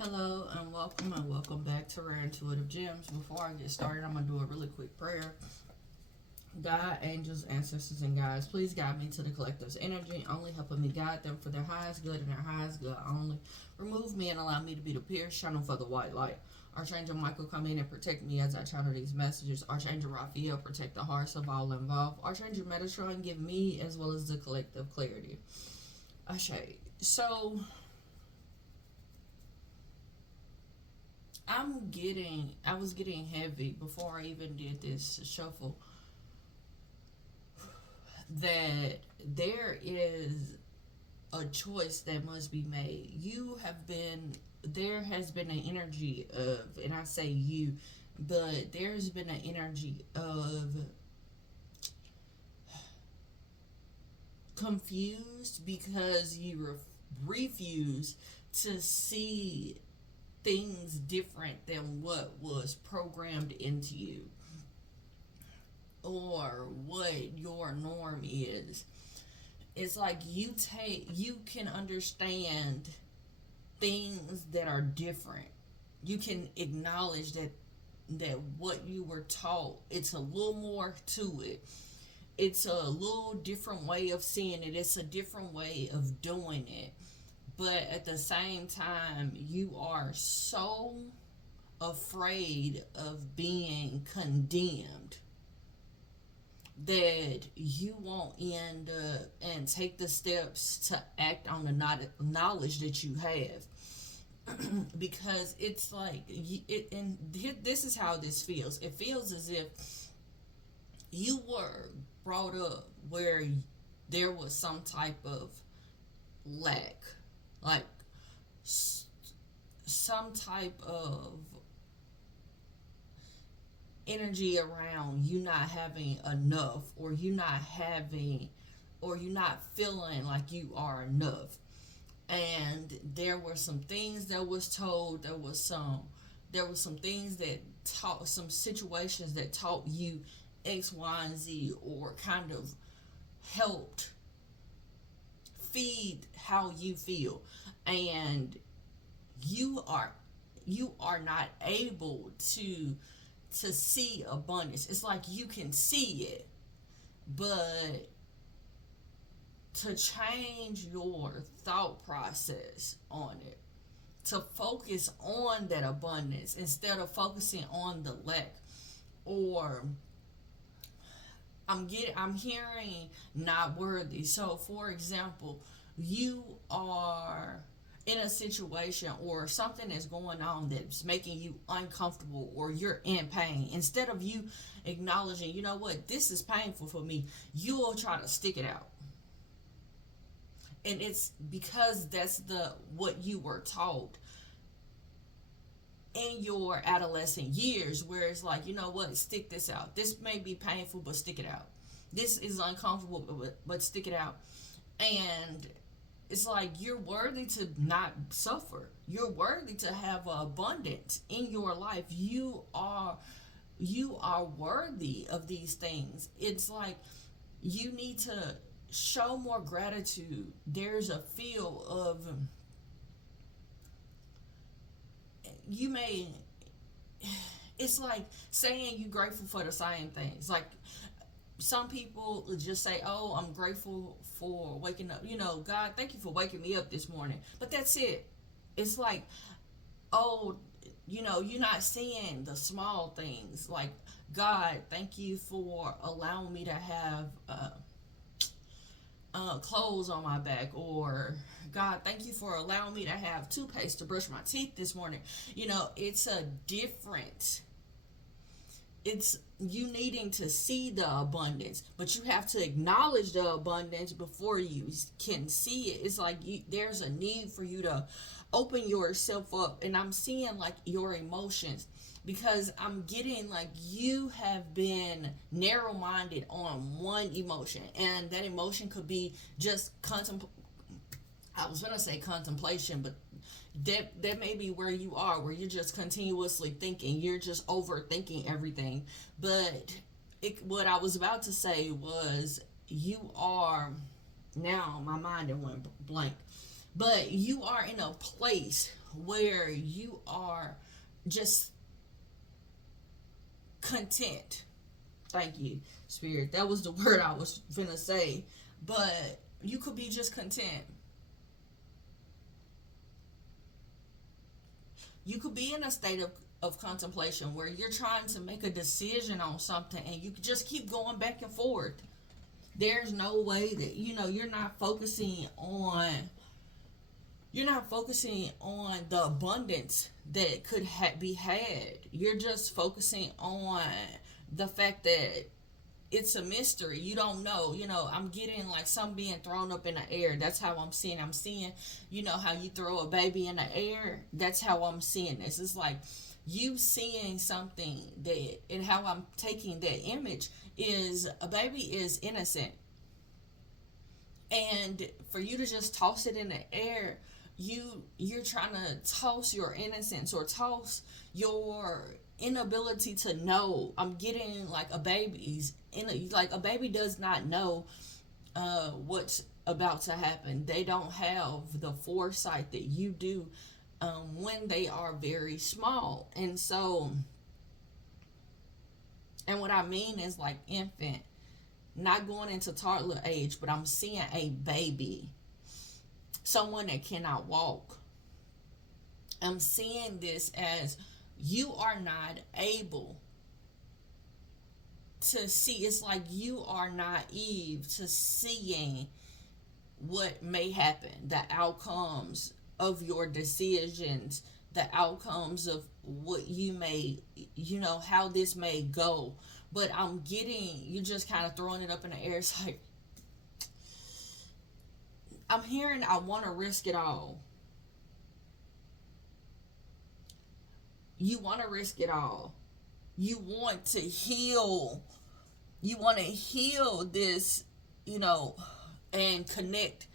Hello and welcome back to Rare Intuitive Gems. Before I get started, I'm going to do a really quick prayer. God, angels, ancestors, and guides, please guide me to the collective's energy, only helping me guide them for their highest good and their highest good only. Remove me and allow me to be the pierce channel for the white light. Archangel Michael, come in and protect me as I channel these messages. Archangel Raphael, protect the hearts of all involved. Archangel Metatron, give me as well as the collective clarity. Ashe. So, I was getting heavy before I even did this shuffle that there is a choice that must be made. There has been an energy of, and I say you, but there's been an energy of confused because you refuse to see things different than what was programmed into you or what your norm is. It's like you can understand things that are different. You can acknowledge that what you were taught, it's a little more to it. It's a little different way of seeing it. It's a different way of doing it. But at the same time, you are so afraid of being condemned that you won't end up and take the steps to act on the knowledge that you have. Because it's like, and this is how this feels. It feels as if you were brought up where there was some type of lack, like some type of energy around you not having enough, or you not feeling like you are enough. And there were some things that was told, there was some things that taught, some situations that taught you X, Y, and Z, or kind of helped feed how you feel. And you are not able to see abundance. It's like you can see it, but to change your thought process on it, to focus on that abundance instead of focusing on the lack. Or I'm hearing not worthy. So for example, you are in a situation or something is going on that's making you uncomfortable, or you're in pain. Instead of you acknowledging, you know what, this is painful for me, you'll try to stick it out. And it's because that's what you were taught in your adolescent years, where it's like, you know what, stick this out. This may be painful, but stick it out. This is uncomfortable, but stick it out. And it's like, you're worthy to not suffer. You're worthy to have abundance in your life. You are worthy of these things. It's like you need to show more gratitude. There's a feel of, you may, it's like saying you're grateful for the same things. Like, some people just say, oh, I'm grateful for waking up. God, thank you for waking me up this morning. But that's it. It's like, oh, you're not seeing the small things. Like, God, thank you for allowing me to have clothes on my back. Or, God, thank you for allowing me to have toothpaste to brush my teeth this morning. It's a different, it's you needing to see the abundance, but you have to acknowledge the abundance before you can see it. It's like there's a need for you to open yourself up. And I'm seeing like your emotions, because I'm getting like you have been narrow-minded on one emotion, and that emotion could be just I was gonna say contemplation, but that may be where you are, where you're just continuously thinking, you're just overthinking everything. But what I was about to say was, you are, now my mind went blank, but you are in a place where you are just content. Thank you, Spirit. That was the word I was finna say. But you could be just content. You could be in a state of contemplation where you're trying to make a decision on something and you just keep going back and forth. There's no way that, you're not focusing on the abundance that could be had. You're just focusing on the fact that it's a mystery. You don't know. I'm getting like something being thrown up in the air. That's how I'm seeing. I'm seeing, how you throw a baby in the air. That's how I'm seeing this. It's like you seeing something that, and how I'm taking that image is a baby is innocent. And for you to just toss it in the air, you're trying to toss your innocence or toss your inability to know. I'm getting like a baby does not know what's about to happen. They don't have the foresight that you do when they are very small. And so, and what I mean is like infant, not going into toddler age, but I'm seeing a baby, someone that cannot walk. I'm seeing this as you are not able to see. It's like you are naive to seeing what may happen, the outcomes of your decisions, the outcomes of what you may, how this may go. But I'm getting, you just kind of throwing it up in the air. It's like, I'm hearing I want to risk it all. You want to risk it all. You want to heal. You want to heal this, and connect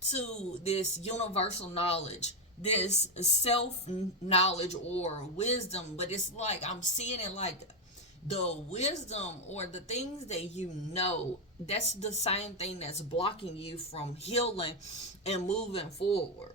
to this universal knowledge, this self knowledge or wisdom. But it's like I'm seeing it like the wisdom or the things that that's the same thing that's blocking you from healing and moving forward.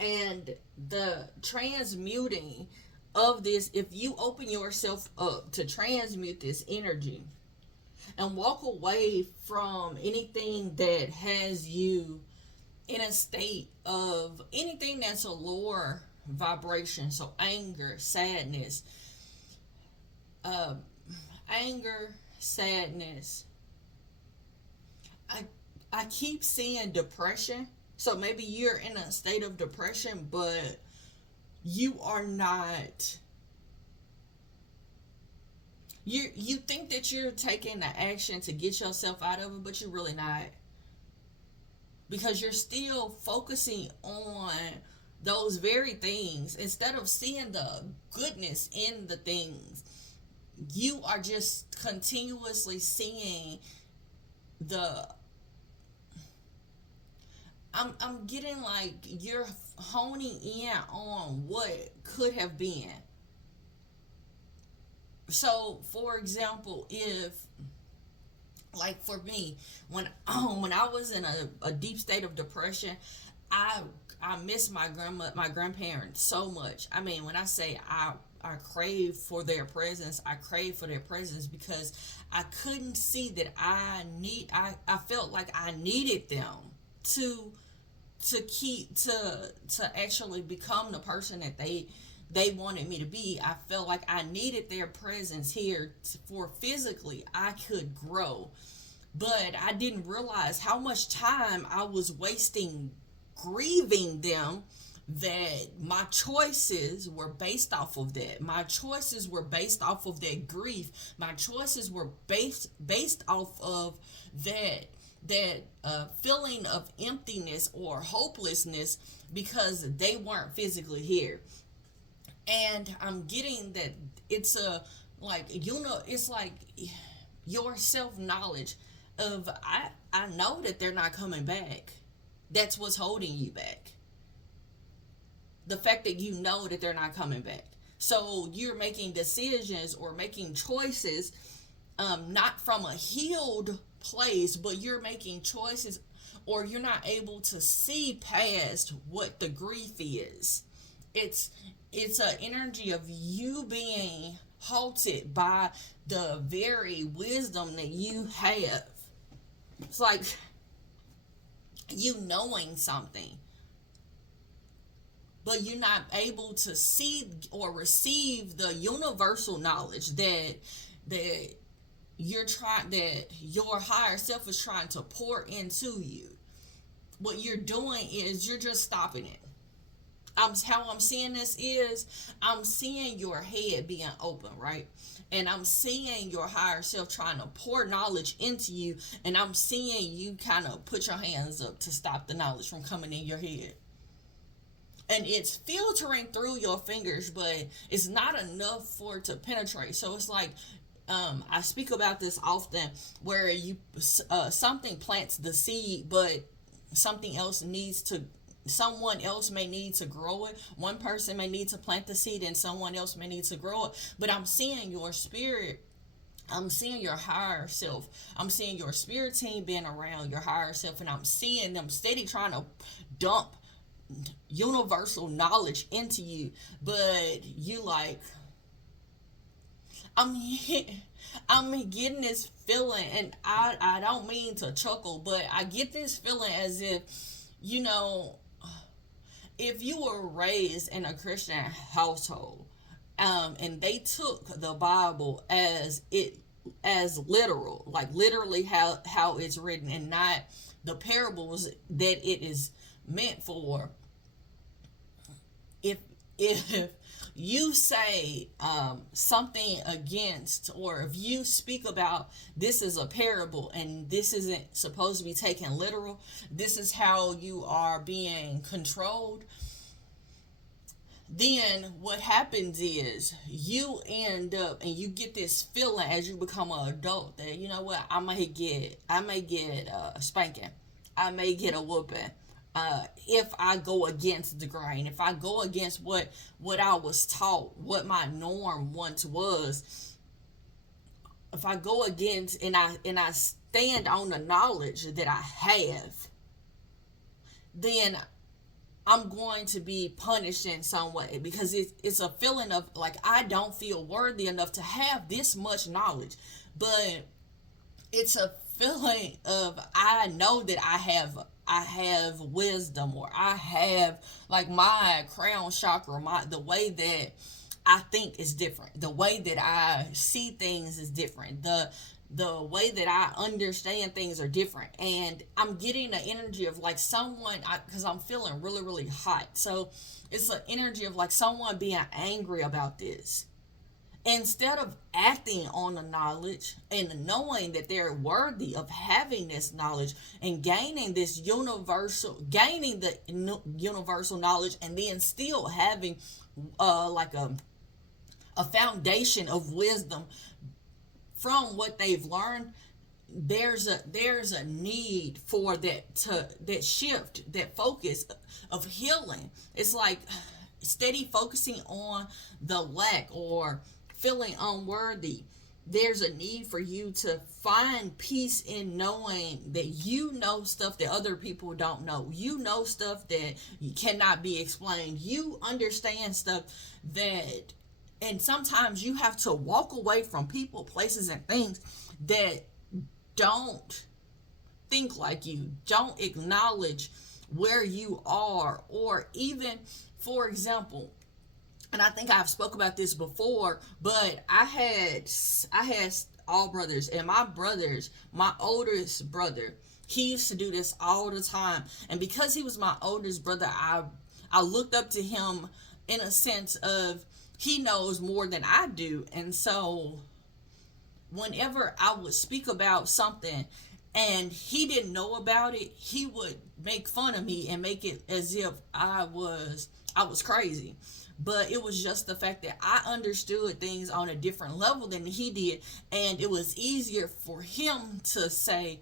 And the transmuting of this, if you open yourself up to transmute this energy and walk away from anything that has you in a state of anything that's a lower vibration, so anger, sadness, I keep seeing depression. So maybe you're in a state of depression, but you are not. You think that you're taking the action to get yourself out of it, but you're really not. Because you're still focusing on those very things instead of seeing the goodness in the things. You are just continuously seeing I'm getting like you're honing in on what could have been. So, for example, if like for me, when I was in a deep state of depression, I miss my grandparents so much. I mean, when I say I crave for their presence, I crave for their presence because I couldn't see that I felt like I needed them to actually become the person that they wanted me to be. I felt like I needed their presence here for physically I could grow. But I didn't realize how much time I was wasting grieving them, that my choices were based off of that. My choices were based off of that grief. My choices were based off of that feeling of emptiness or hopelessness because they weren't physically here. And I'm getting that it's it's like your self-knowledge of I know that they're not coming back. That's what's holding you back. The fact that you know that they're not coming back. So you're making decisions or making choices not from a healed place, but you're making choices or you're not able to see past what the grief is. It's it's an energy of you being halted by the very wisdom that you have. It's like you knowing something, but you're not able to see or receive the universal knowledge that that your higher self is trying to pour into you. What you're doing is you're just stopping it. How I'm seeing this is I'm seeing your head being open, right? And I'm seeing your higher self trying to pour knowledge into you, and I'm seeing you kind of put your hands up to stop the knowledge from coming in your head. And it's filtering through your fingers, but it's not enough for it to penetrate. So it's like, I speak about this often, where something plants the seed, but someone else may need to grow it. One person may need to plant the seed, and someone else may need to grow it. But I'm seeing your spirit. I'm seeing your higher self. I'm seeing your spirit team being around your higher self, and I'm seeing them steady trying to dump universal knowledge into you. But you like, I'm getting this feeling, and I don't mean to chuckle, but I get this feeling as if, you know, if you were raised in a Christian household, and they took the Bible as literal, like literally how it's written, and not the parables that it is meant for. If you say something against, or if you speak about this is a parable and this isn't supposed to be taken literal, this is how you are being controlled, then what happens is you end up and you get this feeling as you become an adult that, you know what, I may get a spanking, I may get a whooping, if I go against the grain, if I go against what I was taught, what my norm once was, if I go against and I stand on the knowledge that I have, then I'm going to be punished in some way, because it's a feeling of like, I don't feel worthy enough to have this much knowledge. But it's a feeling of, I know that I have wisdom, or I have like my crown chakra, the way that I think is different, the way that I see things is different, the way that I understand things are different. And I'm getting the energy of like someone, because I'm feeling really, really hot. So it's an energy of like someone being angry about this. Instead of acting on the knowledge and knowing that they're worthy of having this knowledge and gaining the universal knowledge, and then still having like a foundation of wisdom from what they've learned, there's a need for that shift, that focus of healing. It's like steady focusing on the lack or feeling unworthy. There's a need for you to find peace in knowing that you know stuff that other people don't know. You know stuff that cannot be explained. You understand stuff that, and sometimes you have to walk away from people, places, and things that don't think like you, don't acknowledge where you are. Or even, for example, and I think I've spoke about this before, but I had all brothers, and my oldest brother, he used to do this all the time. And because he was my oldest brother, I looked up to him in a sense of, he knows more than I do. And so whenever I would speak about something and he didn't know about it, he would make fun of me and make it as if I was crazy. But it was just the fact that I understood things on a different level than he did, and it was easier for him to say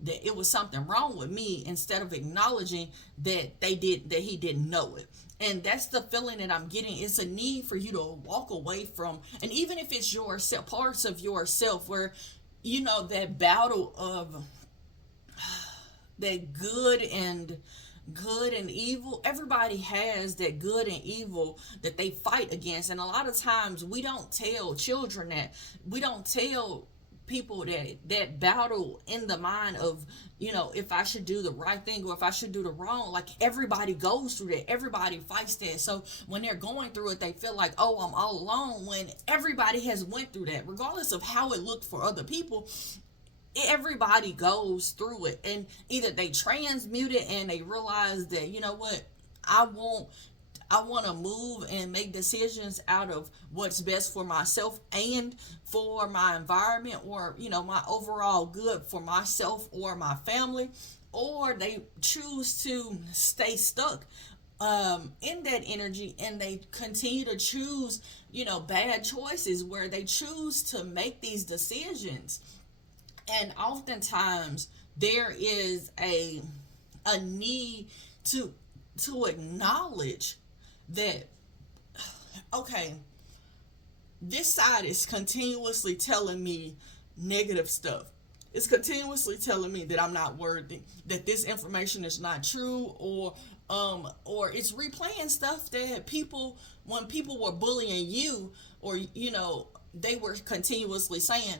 that it was something wrong with me instead of acknowledging that he didn't know it. And that's the feeling that I'm getting. It's a need for you to walk away from, and even if it's yourself, parts of yourself where, you know, that battle of that good and evil. Everybody has that good and evil that they fight against, and a lot of times we don't tell children that. We don't tell people that battle in the mind of, if I should do the right thing or if I should do the wrong. Like, everybody goes through that, everybody fights that. So when they're going through it, they feel like, oh, I'm all alone, when everybody has went through that, regardless of how it looked for other people. Everybody goes through it, and either they transmute it and they realize that, you know what, I want to move and make decisions out of what's best for myself and for my environment, or my overall good for myself or my family. Or they choose to stay stuck in that energy, and they continue to choose bad choices, where they choose to make these decisions. And oftentimes there is a need to acknowledge that, okay, this side is continuously telling me negative stuff. It's continuously telling me that I'm not worthy, that this information is not true, or it's replaying stuff that when people were bullying you, or they were continuously saying.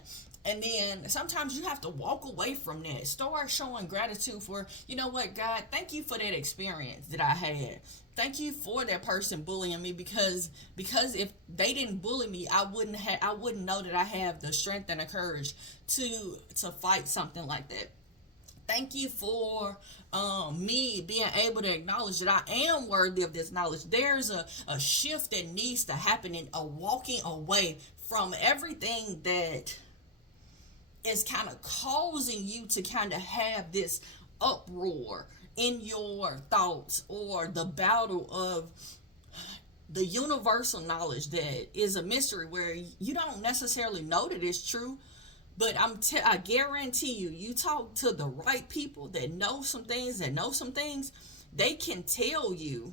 And then sometimes you have to walk away from that. Start showing gratitude for, what, God, thank you for that experience that I had. Thank you for that person bullying me, because if they didn't bully me, I wouldn't know that I have the strength and the courage to fight something like that. Thank you for me being able to acknowledge that I am worthy of this knowledge. There's a shift that needs to happen, in a walking away from everything that is kind of causing you to kind of have this uproar in your thoughts, or the battle of the universal knowledge that is a mystery, where you don't necessarily know that it's true. But I guarantee you talk to the right people that know some things, they can tell you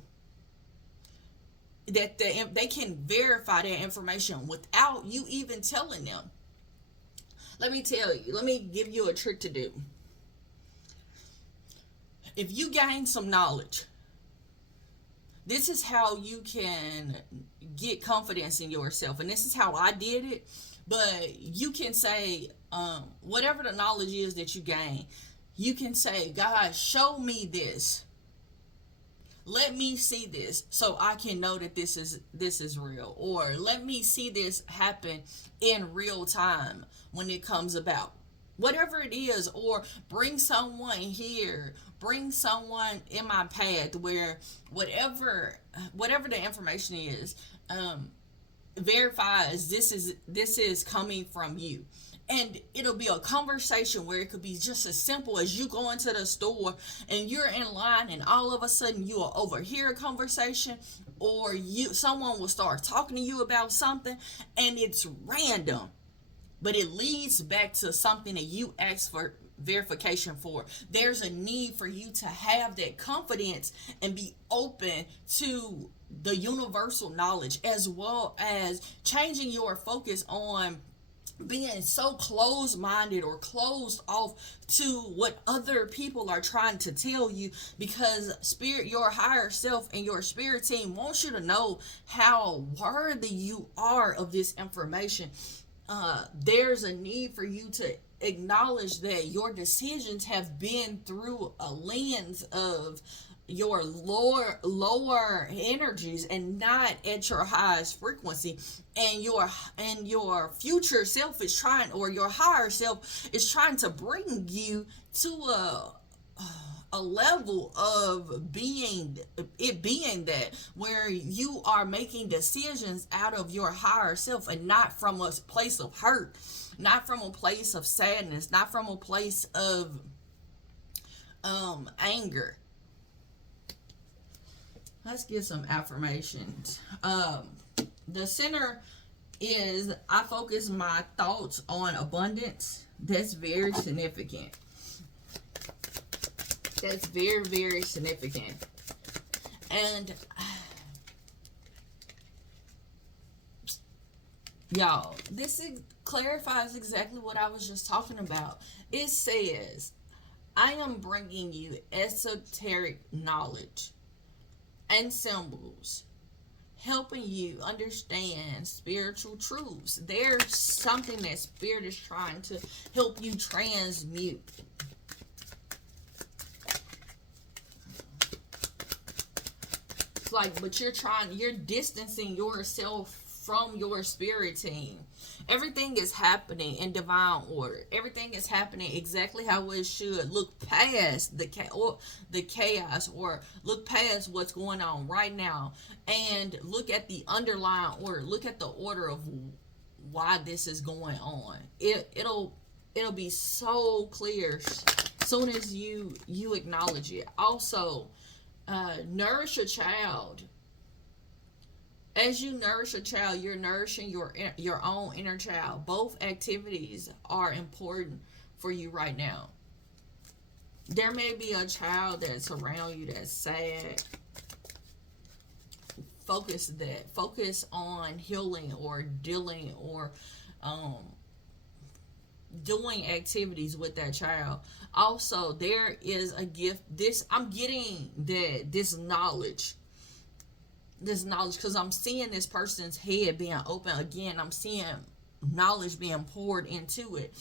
that they can verify that information without you even telling them. Let me give you a trick to do. If you gain some knowledge, this is how you can get confidence in yourself. And this is how I did it. But you can say, whatever the knowledge is that you gain, you can say, God, show me this. Let me see this so I can know that this is real. Or let me see this happen in real time when it comes about. Whatever it is, or bring someone here, bring someone in my path, where whatever the information is, verifies this is coming from you. And it'll be a conversation where it could be just as simple as you go into the store and you're in line, and all of a sudden you will overhear a conversation, or someone will start talking to you about something, and it's random, but it leads back to something that you asked for verification for. There's a need for you to have that confidence and be open to the universal knowledge, as well as changing your focus on being so closed-minded or closed off to what other people are trying to tell you, because your higher self and your spirit team wants you to know how worthy you are of this information. There's a need for you to acknowledge that your decisions have been through a lens of your lower energies, and not at your highest frequency. And your future self is trying, or your higher self is trying to bring you to a level of being that, where you are making decisions out of your higher self, and not from a place of hurt, not from a place of sadness, not from a place of anger. Let's get some affirmations. The center is, I focus my thoughts on abundance. That's very significant. That's very, very significant. And y'all, this clarifies exactly what I was just talking about. It says, I am bringing you esoteric knowledge and symbols, helping you understand spiritual truths. There's something that Spirit is trying to help you transmute. It's like, but you're distancing yourself from your spirit team. Everything is happening in divine order. Everything is happening exactly how it should. Look past the chaos, or look past what's going on right now, and look at the underlying order. Look at the order of why this is going on. It'll be so clear soon as you acknowledge it. Also, nourish a child. As you nourish a child, you're nourishing your own inner child. Both activities are important for you right now. There may be a child that's around you that's sad. Focus on healing or dealing or doing activities with that child. Also, there is a gift. I'm getting this knowledge, because I'm seeing this person's head being open again. I'm seeing knowledge being poured into it.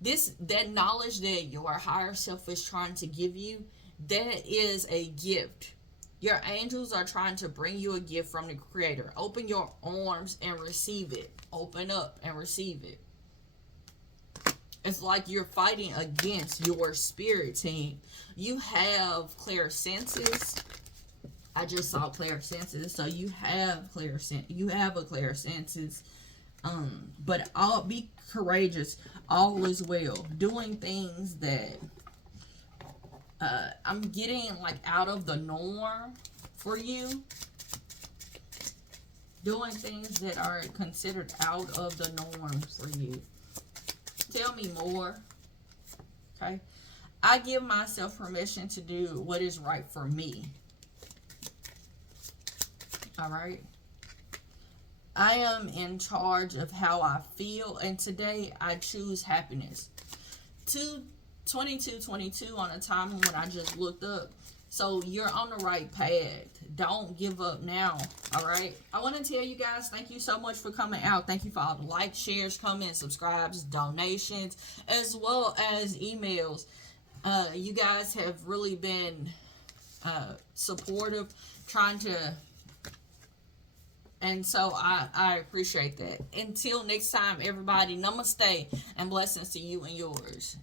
That knowledge that your higher self is trying to give you, that is a gift. Your angels are trying to bring you a gift from the Creator. Open your arms and receive it. Open up and receive it. It's like you're fighting against your spirit team. You have clear senses. I just saw clear senses, so you have clear sense. You have a clear senses, but be courageous. All is well. Doing things that I'm getting like out of the norm for you. Doing things that are considered out of the norm for you. Tell me more. Okay, I give myself permission to do what is right for me. All right. I am in charge of how I feel, and today I choose happiness. 2222 on a time when I just looked up. So you're on the right path. Don't give up now. All right. I want to tell you guys, thank you so much for coming out. Thank you for all the likes, shares, comments, subscribes, donations, as well as emails. You guys have really been supportive, trying to. And so I appreciate that. Until next time, everybody, namaste and blessings to you and yours.